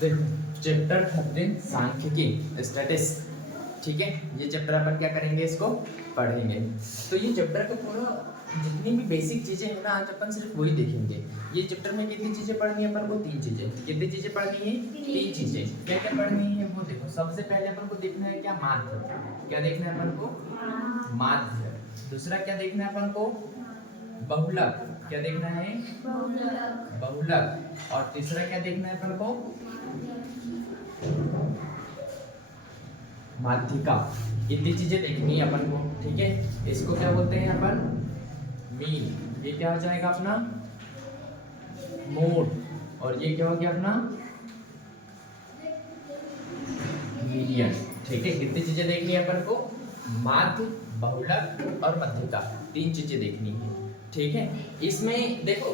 देखो चैप्टर 13 सांख्यिकी स्टैटिस्टिक्स, ठीक है। ये चैप्टर अपन क्या करेंगे, इसको पढ़ेंगे। तो ये चैप्टर का पूरा जितनी भी बेसिक चीजें हैं ना, आज अपन सिर्फ वही देखेंगे। ये चैप्टर में कितनी चीजें पढ़नी है अपन को, 3 चीजें। कितनी चीजें पढ़नी है, 3 चीजें। क्या क्या पढ़नी है वो देखो। सबसे पहले अपन को देखना है क्या, माध्य। क्या देखना है अपन को, माध्य। दूसरा क्या देखना है अपन को, बहुलक। क्या देखना है, बहुलक। और तीसरा क्या देखना है अपन को, माध्यिका। इतनी चीजें देखनी है अपन को, ठीक है। इसको क्या बोलते हैं अपन, मीन। ये क्या हो जाएगा अपना, मोड। और ये क्या हो गया अपना, मीडियन, ठीक है। कितनी चीजें देखनी है अपन को, माध्य, बहुलक और मध्यिका। 3 चीजें देखनी है, ठीक है। इसमें देखो,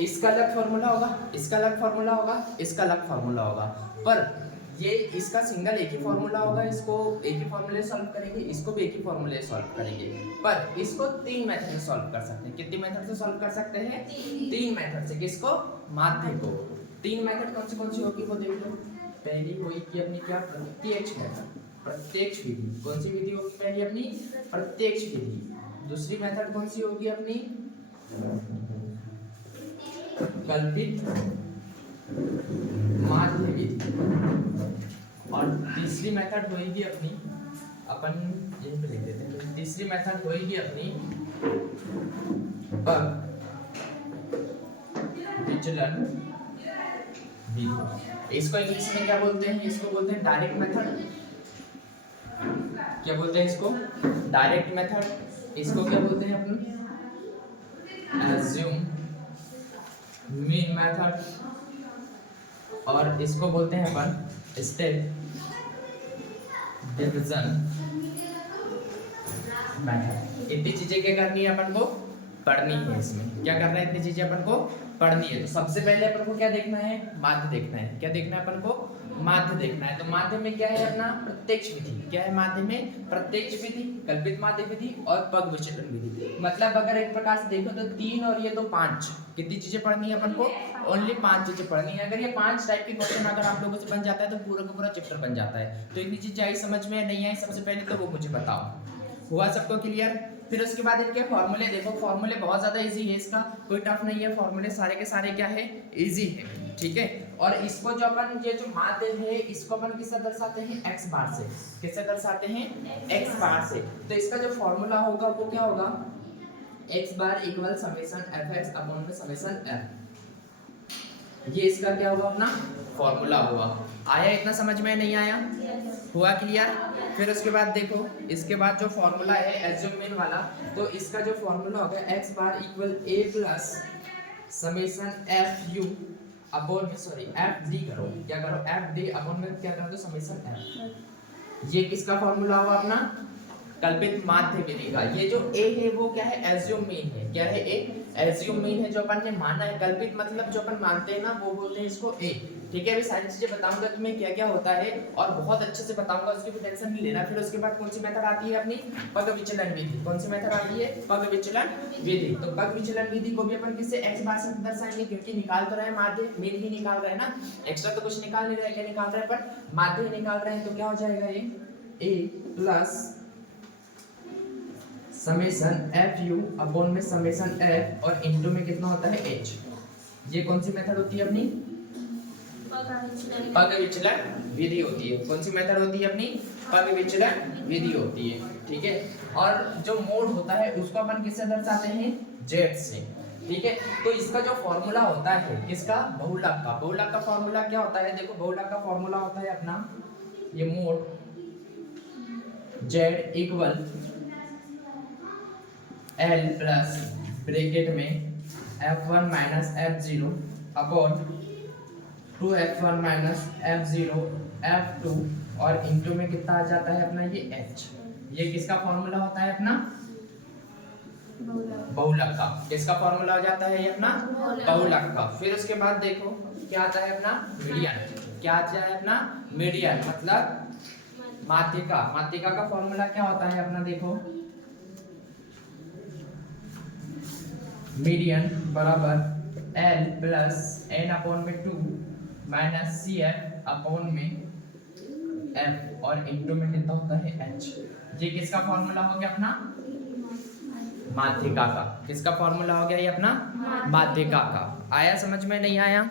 इसका अलग फॉर्मूला होगा, इसका अलग फॉर्मूला होगा, इसका अलग फॉर्मूला होगा। पर ये इसका सिंगल एक ही फॉर्मूला होगा, इसको एक ही फॉर्मूले सॉल्व करेंगे, इसको भी एक ही फॉर्मूले सॉल्व करेंगे। पर इसको 3 मेथड से सॉल्व कर सकते हैं। कितनी मेथड से सॉल्व कर सकते हैं, 3 मेथड से। किसको, माध्य को। 3 मेथड कौन सी होगी वो देख लो। पहली होगी अपनी क्या, प्रत्यक्ष मेथड, प्रत्यक्ष विधि। कौन सी विधि होगी पहली अपनी, प्रत्यक्ष विधि। दूसरी मेथड कौन सी होगी अपनी, कल्पित माध्य विधि। और तीसरी मेथड होगी अपनी, अपन यहीं पे लिख देते हैं, तीसरी मेथड होगी अपनी पग विचलन विधि। इसको इंग्लिश में क्या बोलते हैं, इसको बोलते हैं डायरेक्ट मेथड। क्या बोलते हैं इसको, डायरेक्ट मेथड। इसको क्या बोलते हैं अपन, एज्यूम मीन मेथड। और इसको बोलते हैं अपन स्टेप डिवीजन मेथड। इतनी चीजें क्या करनी है अपन को, पढ़नी है। इसमें क्या करना है, इतनी चीजें अपन को पढ़नी है। तो सबसे पहले अपन को क्या देखना है, माध्य देखना है। क्या देखना है अपन को, माध्य देखना है। तो माध्य में क्या है अपना, प्रत्यक्ष विधि। क्या है माध्य में, प्रत्यक्ष विधि, कल्पित माध्य विधि और पग विचलन विधि। मतलब अगर एक प्रकार से देखो तो 3 और ये 2 5, कितनी चीजें पढ़नी है अपन को, ओनली 5 चीजें पढ़नी है। अगर ये 5 टाइप के क्वेश्चन अगर आप लोगों से बन जाता है तो पूरा का पूरा चैप्टर बन जाता है। तो इतनी चीजें आई समझ में, नहीं आई सबसे पहले तो वो मुझे बताओ। हुआ सबको क्लियर। फिर उसके बाद इनके फॉर्मूले देखो, फॉर्मूले बहुत ज्यादा इजी है, इसका कोई टफ नहीं है। फॉर्मूले सारे के सारे क्या है, इजी है, ठीक है। और इसको जो अपन ये जो माध्य है, इसको अपन किससे दर्शाते हैं, x बार से। किससे दर्शाते हैं, x बार से। तो इसका जो फॉर्मूला होगा वो क्या होगा, x बार इक्वल समेशन fx अपॉन में समेशन f। ये इसका क्या होगा अपना फॉर्मूला हुआ। आया इतना समझ में, नहीं आया, हुआ क्लियर। फिर उसके बाद देखो, इसके बाद जो फॉर्मूला है एज्यूम मीन वाला, तो इसका जो फॉर्मूला होगा x bar equal a plus summation F you upon में, सॉरी एफ डी करो, क्या करो एफ डी अपॉन में क्या कर दो समेशन एफ। ये किसका फॉर्मूला हुआ अपना, कल्पित माध्य विधि का। ये जो a है वो क्या है, एज्यूम मीन है। क्या है, a एज्यूम मीन है, जो अपन ने माना है। कल्पित मतलब जो अपन मानते हैं ना, वो बोलते हैं इसको a, ठीक है। अभी सारी चीजें बताऊंगा तुम्हें क्या क्या होता है, और बहुत अच्छे से बताऊंगा, उसकी भी टेंशन नहीं लेना। फिर उसके बाद कौन सी मेथड आती है अपनी, पग विचलन विधि। कौन सी मेथड आती है, पग विचलन विधि। तो पग विचलन विधि को भी अपन किससे, x बार से दर्शाएंगे, क्योंकि निकाल तो रहे हैं माध्य, मीन ही निकाल रहे हैं ना, एक्स्ट्रा तो कुछ निकाल नहीं रहे। क्या निकाल रहे हैं, पर माध्य ही निकाल रहे हैं। तो क्या हो जाएगा ये a plus summation F you upon में समेशन एफ और इनटू में कितना होता है h। ये कौन सी मेथड होती है अपनी, पग विचलन विधि होती है। कौन सी मेथड होती है अपनी, पग विचलन विधि होती है, ठीक है। और जो मोड होता है उसको अपन किससे दर्शाते हैं, z से, ठीक है। तो इसका जो फॉर्मूला होता है किसका, बहुलक का। बहुलक का फॉर्मूला क्या होता है, देखो बहुलक का फॉर्मूला होता है अपना ये mode z equal L plus bracket में f1 minus f0 upon 2f1 minus f0 f2 और इनटू में कितना आ जाता है अपना ये h। ये किसका फॉर्मूला होता है अपना, बहुलक का। किसका फॉर्मूला हो जाता है ये अपना, बहुलक का। फिर उसके बाद देखो क्या आता है अपना, मीडियन। क्या आता है अपना, मीडियन मतलब माध्यिका। माध्यिका का फॉर्मूला क्या होता है अपना, देखो मीडियन बराबर L प्लस n अपॉन में 2 माइनस सी एफ अपॉन में एफ और इंटू में कितना होता है एच। ये किसका फॉर्मूला हो गया अपना माध्यिका का। किसका फॉर्मूला हो गया ये अपना माध्यिका का। आया समझ में नहीं आया?